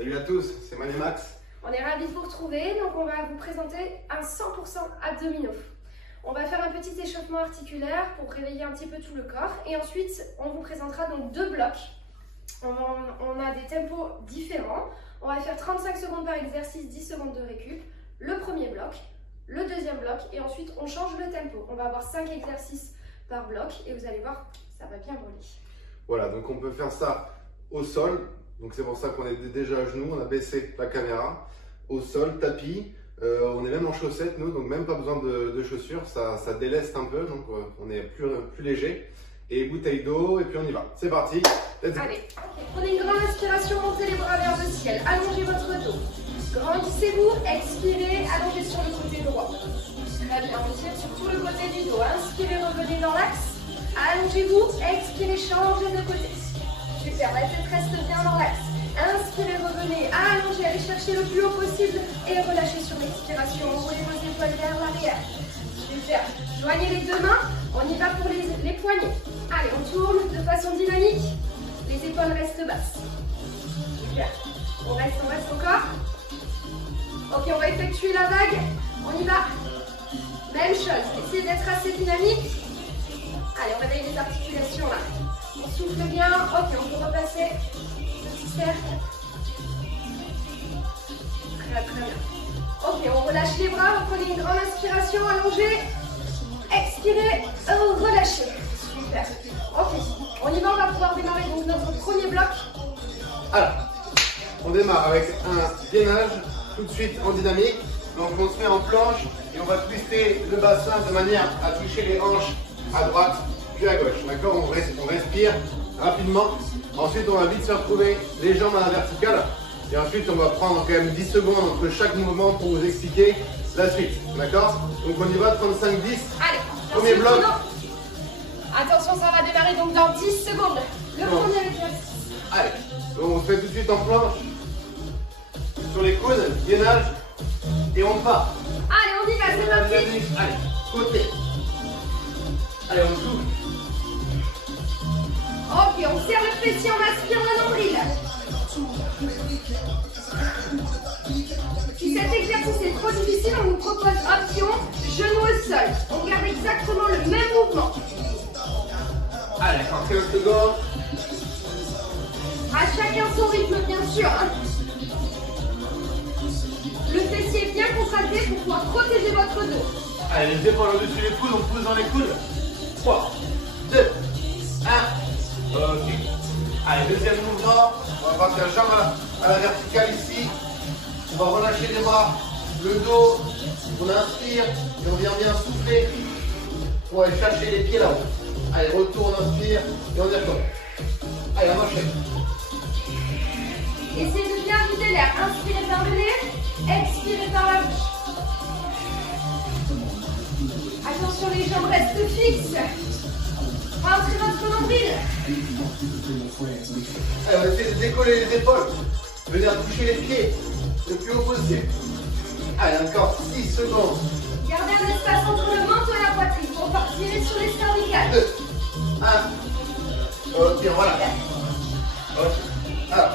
Salut à tous, c'est Manu Max. On est ravis de vous retrouver, donc on va vous présenter un 100% abdominaux. On va faire un petit échauffement articulaire pour réveiller un petit peu tout le corps et ensuite on vous présentera donc deux blocs. On a des tempos différents. On va faire 35 secondes par exercice, 10 secondes de récup. Le premier bloc, le deuxième bloc et ensuite on change le tempo. On va avoir 5 exercices par bloc et vous allez voir, ça va bien brûler. Voilà, donc on peut faire ça au sol. Donc c'est pour ça qu'on est déjà à genoux, on a baissé la caméra. Au sol, tapis, on est même en chaussettes nous, donc même pas besoin de chaussures, ça déleste un peu, donc on est plus léger. Et bouteille d'eau, et puis on y va. C'est parti, let's go. Allez, prenez une grande inspiration, montez les bras vers le ciel, allongez votre dos. Grandissez-vous, expirez, allongez sur le côté droit. Très bien, on tire sur tout le côté du dos. Inspirez, revenez dans l'axe. Allongez-vous, expirez, changez de côté. Super, la tête reste bien dans l'axe. Inspirez, revenez, allongez, allez chercher le plus haut possible et relâchez sur l'expiration. Enroulez vos épaules vers l'arrière. Super, joignez les deux mains, on y va pour les poignets. Allez, on tourne de façon dynamique. Les épaules restent basses. Super, on reste encore. Ok, on va effectuer la vague. On y va. Même chose, essayez d'être assez dynamique. Allez, on réveille les articulations là. On souffle bien. Ok, on peut repasser. Petit cercle. Très bien. Ok, on relâche les bras. Vous prenez une grande inspiration, allongez. Expirez, relâchez. Super. Ok, on y va, on va pouvoir démarrer donc notre premier bloc. Alors, on démarre avec un gainage tout de suite en dynamique. Donc on se met en planche et on va twister le bassin de manière à toucher les hanches à droite puis à gauche. D'accord, on respire rapidement. Ensuite, on va vite se retrouver les jambes à la verticale. Et ensuite, on va prendre quand même 10 secondes entre chaque mouvement pour vous expliquer la suite. D'accord? Donc on y va, 35-10. Allez, premier bloc. Attention, ça va démarrer donc dans 10 secondes. Le premier exercice. Allez, on se fait tout de suite en planche. Sur les coudes, gainage. Et on part. Allez, on y va, c'est parti. Allez, côté. Allez, on souffle. Ok, on serre le fessier, on aspire le nombril. Si cet exercice est trop difficile, on vous propose option genou au sol. On garde exactement le même mouvement. Allez, encore 15 secondes. À chacun son rythme, bien sûr. Le fessier est bien contracté pour pouvoir protéger votre dos. Allez, les épaules au-dessus des coudes, on pousse dans les coudes. 3, 2, 1. Ok. Allez, deuxième mouvement. On va partir jambe à la verticale ici. On va relâcher les bras, le dos. On inspire et on vient bien souffler. On va aller chercher les pieds là-haut. Allez, retour, on inspire et on y retourne. Allez, on enchaîne. Essayez de bien vider l'air. Inspirez par le nez, expirez par la bouche. Attention, les jambes restent fixes. Rentrez votre nombril. Allez, on essaie de décoller les épaules. Venir toucher les pieds le plus haut possible. Allez, encore 6 secondes. Gardez un espace entre le menton et la poitrine pour partir sur les cervicales. 2, 1. Ok, voilà. Ok. Alors,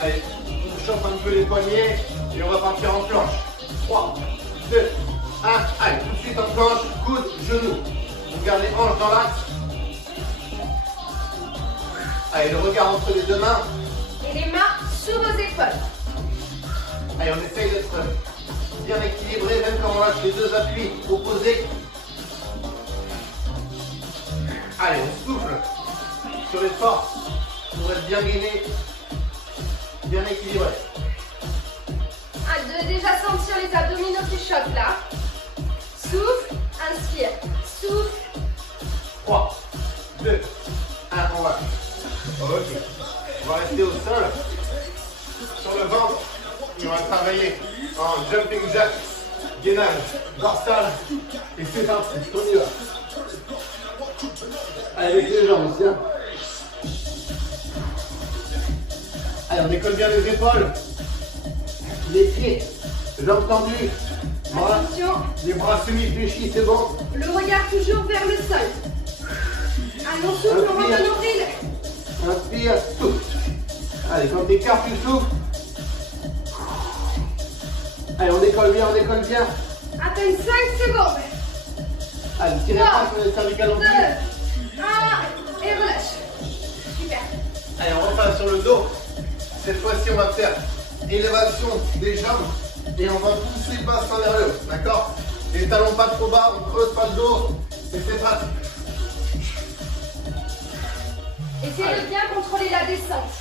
allez, on chauffe un peu les poignets et on va partir en planche. 3, 2, 1. Allez, tout de suite en planche, coude, genou. On garde les hanches dans l'axe. Allez, le regard entre les deux mains. Et les mains sous vos épaules. Allez, on essaye d'être bien équilibré, même quand on lâche les deux appuis opposés. Allez, on souffle sur les forces pour être bien gainé, bien équilibré. De déjà sentir les abdominaux qui choquent là. Souffle, inspire. Souffle. 3, 2, 1, on va. Ok. On va rester au sol, sur le ventre, et on va travailler en jumping jack, gainage, dorsal, et c'est parti, on y va. Allez, avec les jambes aussi. Hein. Allez, on décolle bien les épaules, les pieds, les jambes tendues, voilà. Les bras semi-fléchis, c'est bon. Le regard toujours vers le sol. Allez, on souffle, on rentre le nombril. Inspire, souffle. Allez, quand tu écartes, tu souffles. Allez, on décolle bien, on décolle bien. À peine 5 secondes. Allez, ne tirez pas sur les cervicales non 2, plus. 1, et relâche. Super. Allez, on repasse sur le dos. Cette fois-ci, on va faire élévation des jambes et on va pousser le bassin vers le haut. D'accord? Les talons pas trop bas, on ne creuse pas le dos. Et c'est parti. Essayez de bien contrôler la descente.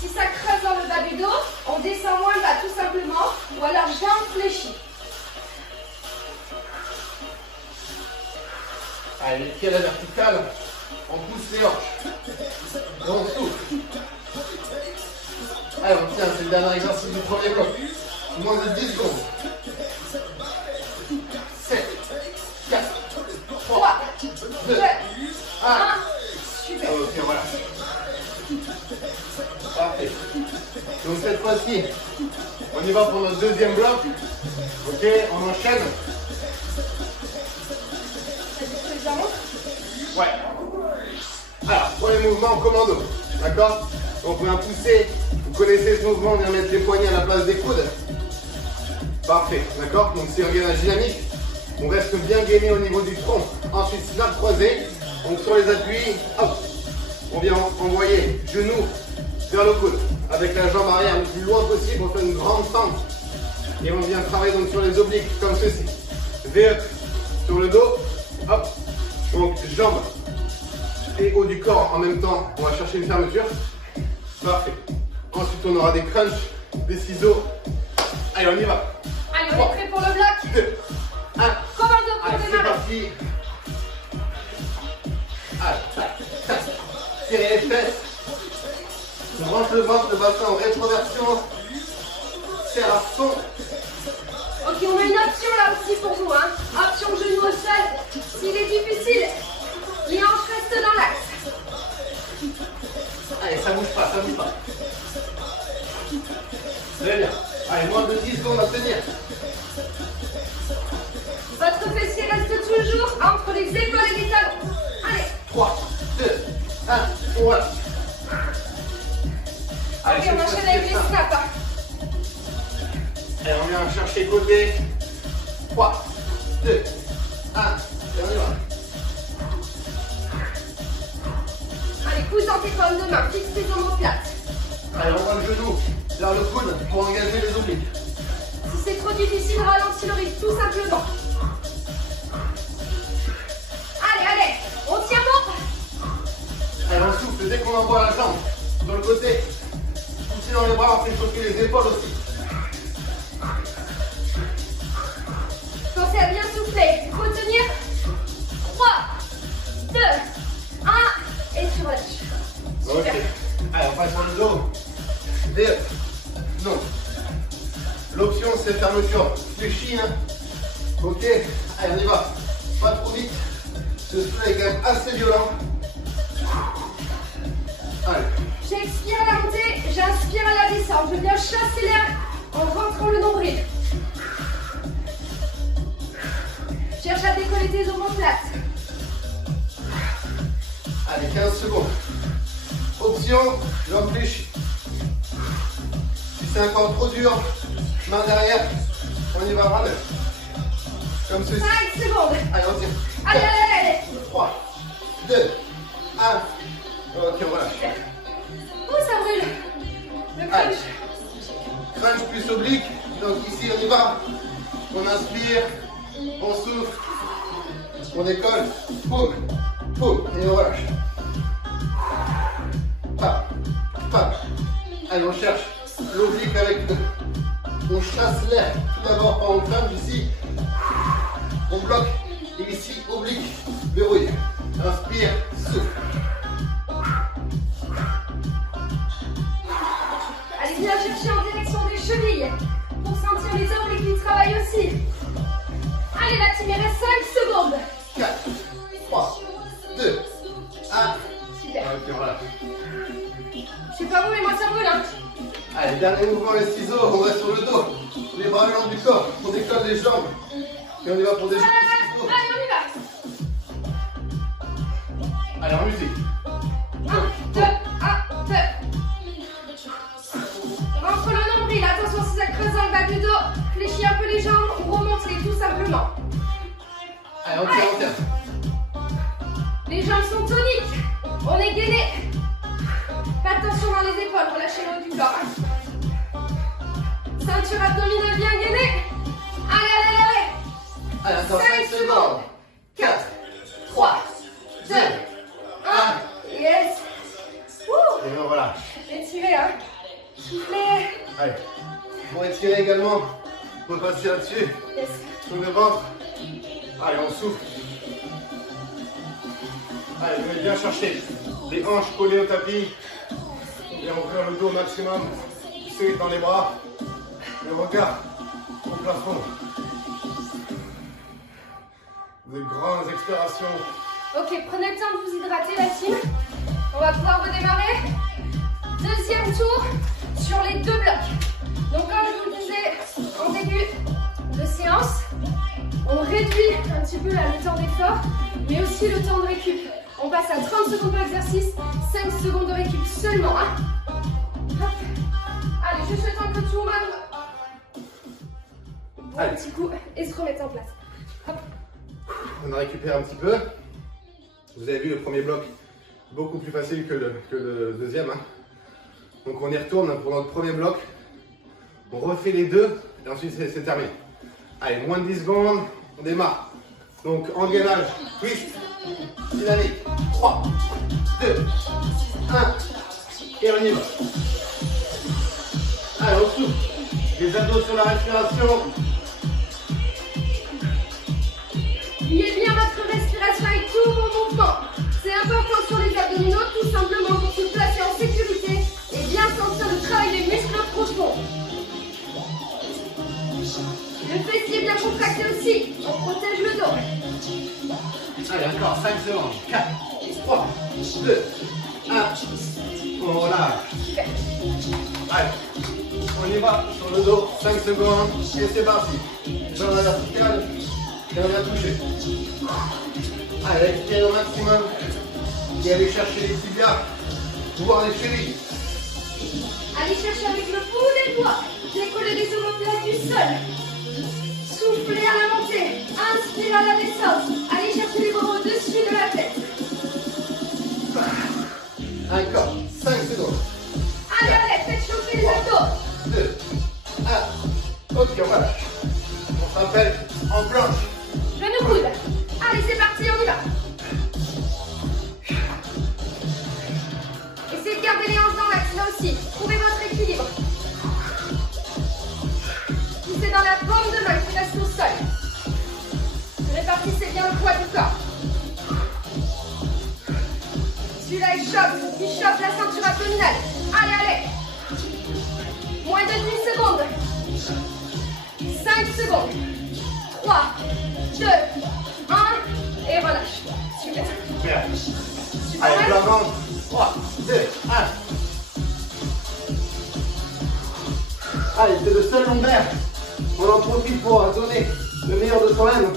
Si ça creuse dans le bas du dos, on descend moins bas tout simplement, ou alors jambes fléchies. Allez, les pieds à la verticale, on pousse les hanches. Et on souffle. Allez, on tient, c'est le dernier exercice du premier bloc. Moins de 10 secondes. 7, 4, 3, 2, 1. Super. Ok, voilà. Parfait. Donc cette fois-ci, on y va pour notre deuxième bloc. Ok, on enchaîne. Ouais. Alors, premier mouvement en commando. D'accord? Donc on vient pousser. Vous connaissez ce mouvement, on vient mettre les poignets à la place des coudes. Parfait. D'accord? Donc c'est un gainage dynamique. On reste bien gainé au niveau du tronc. Ensuite, snap croisé. Donc sur les appuis, hop. On vient envoyer genou vers le coude. Avec la jambe arrière le plus loin possible, on fait une grande fente. Et on vient travailler donc sur les obliques, comme ceci. V-up sur le dos. Hop. Donc jambes et haut du corps en même temps. On va chercher une fermeture. Parfait. Ensuite, on aura des crunchs, des ciseaux. Allez, on y va. Allez, on est prêt pour le bloc. 2, 1. Commando pour Allez, c'est démarrer. parti. Allez, tirez les fesses. On rentre le ventre, le bassin en rétroversion. Serre à fond. Ok, on a une option là aussi pour vous. Hein. Option genou au sol. S'il est difficile, les hanches restent dans l'axe. Allez, ça bouge pas, ça bouge pas. Très bien. Allez, moins de 10 secondes à tenir. Votre fessier reste toujours entre les épaules et les talons. Allez. 3, 2, 1, voilà. Allez, Ok, on enchaîne avec les snaps. Hein. Allez, on vient chercher côté. 3, 2, 1, et on y va. Allez, pousse dans tes paumes de main, fixe tes omoplates plates. Allez, on va le genou vers le coude pour engager les obliques. Si c'est trop difficile, ralentis le rythme, tout simplement. Allez, allez, on tient bon. Allez, on souffle dès qu'on envoie la jambe sur le côté. Poussez dans les bras, on fait choquer les épaules aussi. Pensez à bien souffler. Il faut tenir. 3, 2, 1, et tu relâches. Ok. Super. Allez, on passe sur le dos. Des. Non. L'option, c'est fermeture fléchie. Hein. Ok. Allez, on y va. Pas trop vite. Ce souffle est quand même assez violent. Allez. J'expire à la montée, j'inspire à la descente. Je viens chasser l'air en rentrant le nombril. Cherche à décoller tes omoplates. Allez, 15 secondes. Option, jambe fléchie. Si c'est encore trop dur, main derrière, on y va vraiment. Comme ceci. 5 secondes. Allez, on tire. Allez, allez, allez. 3, 2, 1. Ok, voilà. Ouh, ça brûle. Le crunch. Crunch plus oblique. Donc ici, on y va. On inspire, on souffle, on décolle. Boum, boum, et on relâche. Pap, pap. Allez, on cherche l'oblique avec deux. On chasse l'air. Tout d'abord par on crunch ici. On bloque. Et ici, oblique, verrouille. Inspire, souffle. Allez, viens chercher en direction des chevilles pour sentir les obliques qui travaillent aussi. Allez, la team, il reste 5 secondes. 4, 3, 2, 1. Super. Ok, voilà. Je sais pas vous, mais moi ça brûle. Hein. Allez, dernier mouvement, les ciseaux, on reste sur le dos. Les bras le long du corps, on décolle les jambes. Et on y va pour des ciseaux. Allez, on y va. Allez, en musique. 1, 2, 1, 2. Rentre le nombril, attention si ça creuse dans le bas du dos, fléchis fléchit un peu les jambes, on remonte les tout simplement. Allez, on tient, on tient. Les jambes sont toniques, on est gainé. Pas de tension dans les épaules, relâchez le haut du corps. Ceinture abdominale bien gainée. Allez, allez, allez. Allez, attends, 5 secondes. 4, 3, 2, 1. Yes. et bien voilà. Étirez, hein. Soufflez. Allez, pour étirer également, on peut passer là-dessus, Yes. sur le ventre. Allez, on souffle. Allez, vous allez bien chercher les hanches collées au tapis. Et on ouvrir le dos au maximum. Serré dans les bras. Le regard au plafond. De grandes expirations. Ok, prenez le temps de vous hydrater, la team. On va pouvoir redémarrer. Deuxième tour sur les 2 blocs. Donc, comme je vous le disais en début de séance, on réduit un petit peu le temps d'effort, mais aussi le temps de récup. On passe à 30 secondes par exercice, 5 secondes de récup seulement. Hein. Hop. Allez, juste le temps que tout le monde Allez. un petit coup et se remette en place. Hop. On a récupéré un petit peu. Vous avez vu le premier bloc, beaucoup plus facile que le deuxième. Hein. Donc on y retourne pour notre premier bloc. On refait les deux et ensuite c'est terminé. Allez, moins de 10 secondes, on démarre. Donc engrenage, twist, dynamique. 3, 2, 1 et on y va. Allez, on souffle. Les abdos sur la respiration. Liez bien votre respiration avec tous vos mouvements. C'est important sur les abdominaux, tout simplement pour se placer en sécurité et bien sentir le travail des muscles profonds. Le fessier bien contracté aussi, on protège le dos. Allez, encore 5 secondes. 4, 3, 2, 1. On relâche. Allez, on y va sur le dos. 5 secondes et c'est parti. Dans la verticale et on va toucher. Allez, expirez au maximum et allez chercher les tibias, voire les chevilles. Allez chercher avec le bout des doigts, décoller les omoplates du sol. Soufflez à la montée, inspirez à la descente. Allez chercher les bras au-dessus de la tête. Encore 5 secondes. Allez, allez, faites chauffer les abdos. 2, 1. Ok, on relâche. On se rappelle en planche. Genou coude. Allez, c'est parti, on y va. Essayez de garder les hanches dans l'axe, là aussi. Trouvez votre équilibre. Poussez dans la paume de main qui reste au sol. Répartissez bien le poids du corps. Celui-là, il chope la ceinture abdominale. Allez, allez. Moins de 10 secondes. 5 secondes. 3, 2, 1. Et relâche. Super. Super. Super. Allez, plein ventre. 3, 2, 1. Allez, c'est le seul lombaire. On en profite pour donner le meilleur de soi-même.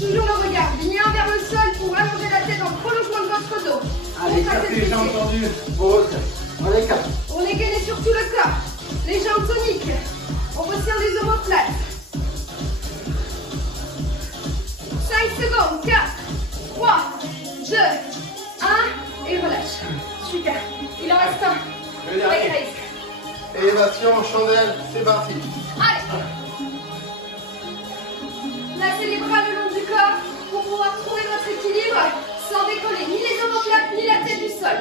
Toujours le regard bien vers le sol pour allonger la tête dans le prolongement de votre dos. Allez, écartez les jambes tendues. Pour retrait. On écarte. On est gainé sur tout le corps. Les jambes toniques. On retient les omoplates. 5 secondes. 4, 3, 2, 1. Et relâche. Super. Il en reste un. Le dernier. Élévation, chandelle, c'est parti. Allez. Placez les bras le long du corps pour pouvoir trouver votre équilibre sans décoller ni les omoplates ni la tête du sol.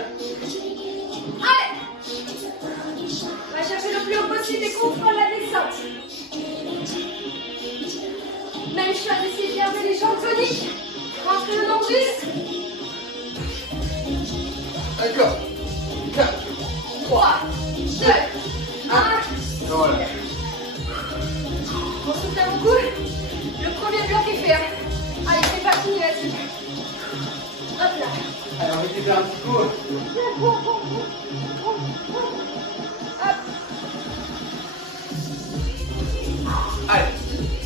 Allez. On va chercher le plus haut possible et contrôle la descente. Même chose, essayez de garder les jambes toniques. Rentrez le nombril. Encore. 4, 3, 2, 1. voilà. On soutient beaucoup. Le premier bloc est fait. Allez, c'est parti, là-dessus. Hop là. Allez, on récupère un petit coup. Hop. Allez,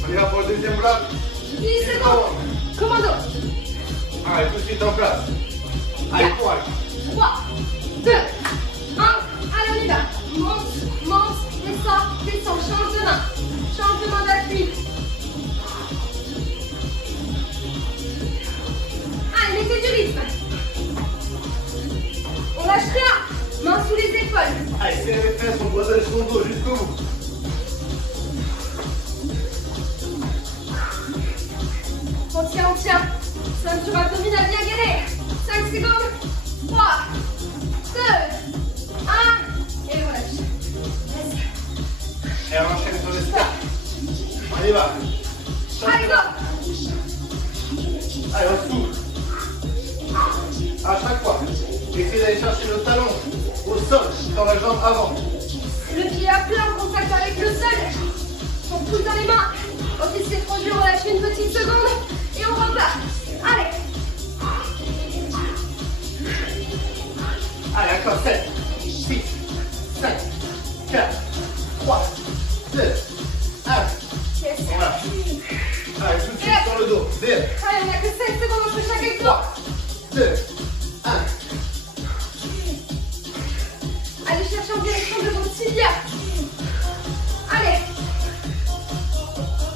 on y va pour le deuxième bloc. 10 secondes. Commando. Allez, tout de suite en place. Allez, courage. 3, 2, 1. Allez, on y va. Monte, monte, descend, descend. Changement d'appui. Allez, mettez du rythme. On lâche rien. Mains sous les épaules. Allez, c'est les fesses, on bredelle son dos jusqu'au bout. On tient, on tient. Ceinture abdominale bien guerrée. 5 secondes. 3, 2, 1. Et relâche. Yes. Et on enchaîne sur les squats. On y va. Allez, go. Allez, on souffle. À chaque fois, essayez d'aller chercher le talon au sol, sur la jambe avant. Le pied à plat en contact avec le sol. On pousse dans les mains. Ok, c'est trop dur, on lâche une petite seconde. Et on repart. Allez. Allez, encore 7, 6, 5, 4, 3, 2, 1. Yes. On lâche. Allez, tout de suite sur le dos. Bien. Allez, on n'a que 5 secondes entre chaque effort. 3, 2, 1. Allez chercher en direction de vos tibias. Allez.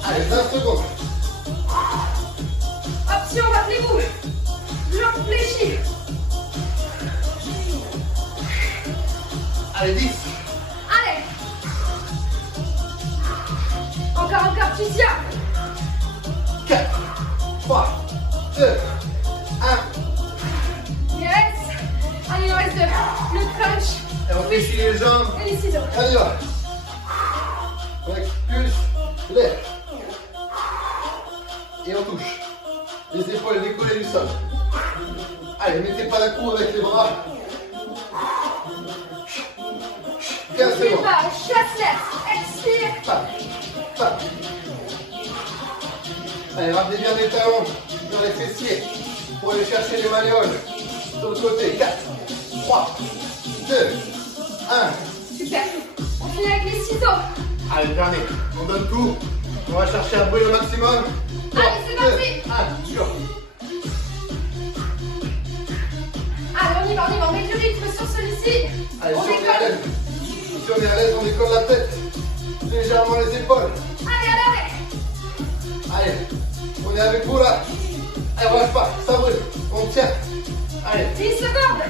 Allez, 20 secondes. Option, rappelez-vous. Jambes fléchies. Allez, 10. Allez. Encore, tu tiens. 4, 3, 2, 1. Yes. Allez, il en reste 2. Le crunch. Et on fléchit les jambes. Et les ciseaux. On y va. On expulse l'air. Et on touche. Les épaules décollées du sol. Allez, mettez pas la cour avec les bras. 15 N'oubliez secondes. pas, chasse l'air. Expire. Pas. Pas. Allez, ramenez bien les talons sur les fessiers pour aller chercher les malléoles. Sur le côté. 4, 3, 2, 1. Super. On finit avec les ciseaux. Allez, le dernier. On donne tout. On va chercher à brûler au maximum. Allez, c'est parti. 1, sur. Allez, on y va. On met du rythme sur celui-ci. Allez, On si on est à décolle. l'aise. Si on est à l'aise, on décolle la tête. Légèrement les épaules. Allez. Allez, on est avec vous là. Allez, on lâche pas, ça brûle. On tient. Allez, 10 secondes.